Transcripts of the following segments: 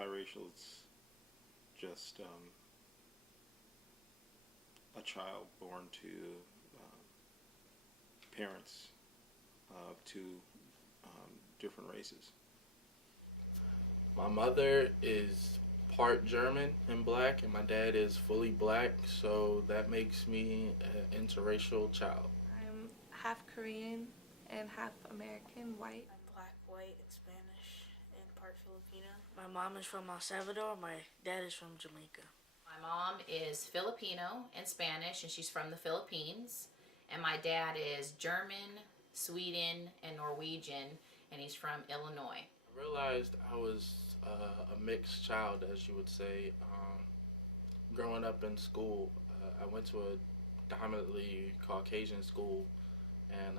biracial is just a child born to parents of two different races. My mother is part German and black, and my dad is fully black, so that makes me an interracial child. I'm half Korean and half American, white. I'm black, white, and Spanish, and part Filipino. My mom is from El Salvador. My dad is from Jamaica. My mom is Filipino and Spanish, and she's from the Philippines. And my dad is German, Sweden, and Norwegian, and he's from Illinois. I realized I was a mixed child, as you would say. Growing up in school, I went to a dominantly Caucasian school, and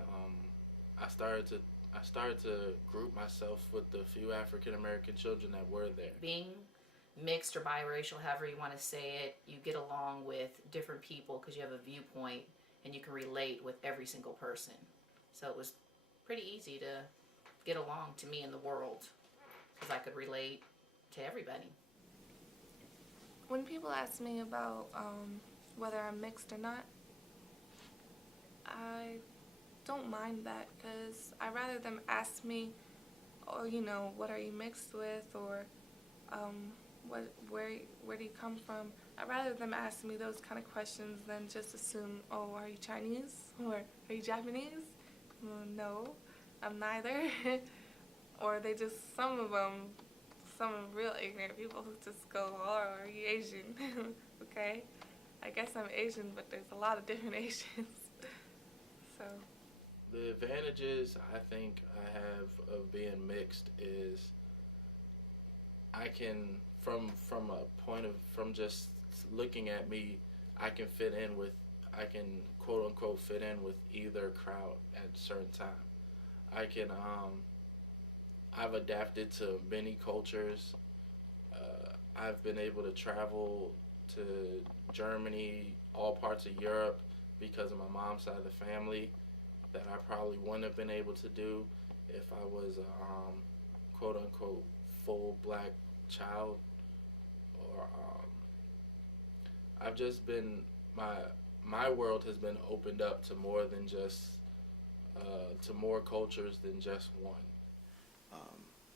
I started to group myself with the few African American children that were there. Being mixed or biracial, however you want to say it, you get along with different people because you have a viewpoint and you can relate with every single person. So it was pretty easy to get along to me in the world because I could relate to everybody. When people ask me about whether I'm mixed or not, I don't mind that because I'd rather them ask me, oh, what are you mixed with, or where do you come from? I'd rather them ask me those kind of questions than just assume, oh, are you Chinese or are you Japanese? No, I'm neither. Or some real ignorant people who just go, oh, are you Asian? Okay, I guess I'm Asian, but there's a lot of different Asians. So The advantages I think I have of being mixed is I can, from a point of, from just looking at me, I can quote unquote fit in with either crowd at a certain time. I can, I've adapted to many cultures. I've been able to travel to Germany, all parts of Europe because of my mom's side of the family that I probably wouldn't have been able to do if I was a quote unquote full black child. Or I've just been, my world has been opened up to more than just to more cultures than just one.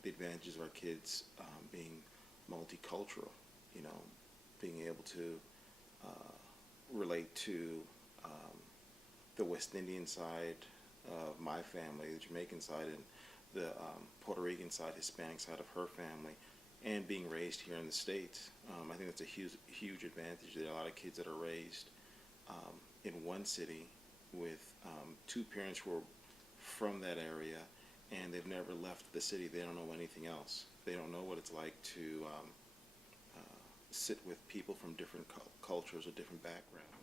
The advantages of our kids being multicultural, being able to relate to the West Indian side of my family, the Jamaican side, and the Puerto Rican side, Hispanic side of her family, and being raised here in the States. I think that's a huge advantage. There are a lot of kids that are raised in one city with two parents who are from that area, and they've never left the city. They don't know anything else. They don't know what it's like to sit with people from different cultures or different backgrounds.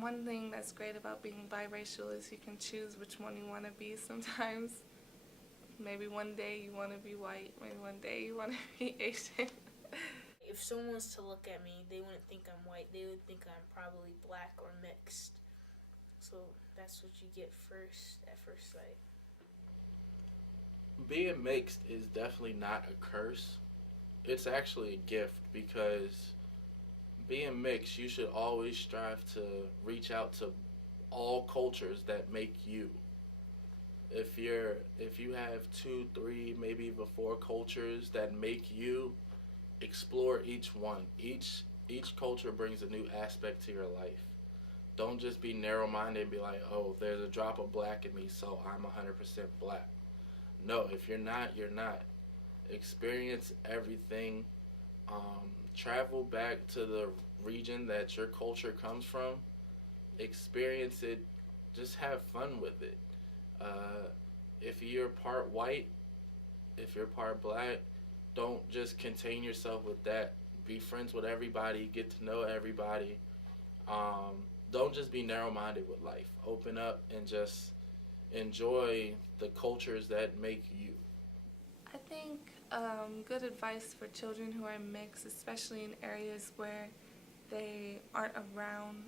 one thing that's great about being biracial is you can choose which one you want to be sometimes. Maybe one day you want to be white, maybe one day you want to be Asian. If someone was to look at me, they wouldn't think I'm white. They would think I'm probably black or mixed. So that's what you get at first sight. Being mixed is definitely not a curse. It's actually a gift because being mixed, you should always strive to reach out to all cultures that make you. If you have 2, 3, maybe even 4 cultures that make you, explore each one. Each culture brings a new aspect to your life. Don't just be narrow-minded and be like, oh, there's a drop of black in me, so I'm 100% black. No, if you're not, you're not. Experience everything. Travel back to the region that your culture comes from. Experience it. Just have fun with it. If you're part white, if you're part black, don't just contain yourself with that. Be friends with everybody. Get to know everybody. Don't just be narrow-minded with life. Open up and just enjoy the cultures that make you. I think good advice for children who are mixed, especially in areas where they aren't around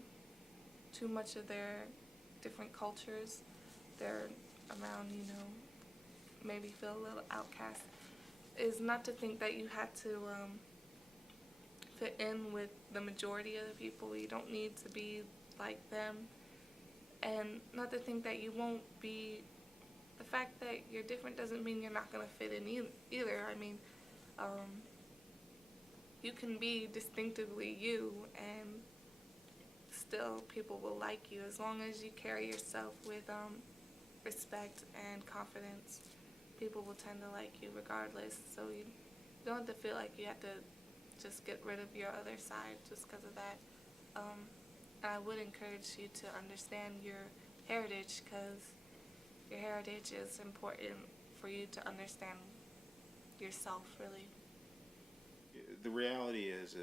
too much of their different cultures. They're around, maybe feel a little outcast, is not to think that you had to fit in with the majority of the people. You don't need to be like them. And not to think that you won't be, the fact that you're different doesn't mean you're not going to fit in either. I mean, you can be distinctively you and still people will like you as long as you carry yourself with respect and confidence. People will tend to like you regardless, so you don't have to feel like you have to just get rid of your other side just because of that. I would encourage you to understand your heritage, because your heritage is important for you to understand yourself, really. The reality is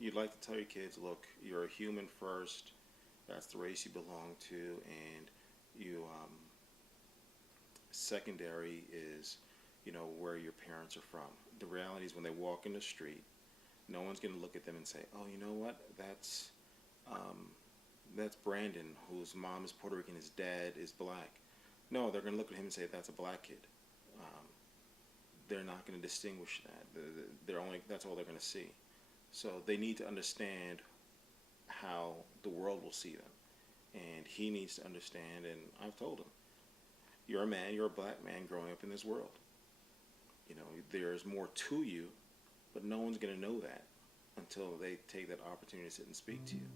you'd like to tell your kids, look, you're a human first. That's the race you belong to, and you secondary is, where your parents are from. The reality is when they walk in the street, no one's going to look at them and say, oh, you know what, that's Brandon, whose mom is Puerto Rican, his dad is black. No, they're going to look at him and say, that's a black kid. They're not going to distinguish that. That's all they're going to see. So they need to understand how the world will see them. And he needs to understand, and I've told him, you're a man, you're a black man growing up in this world. There's more to you, but no one's going to know that until they take that opportunity to sit and speak to you.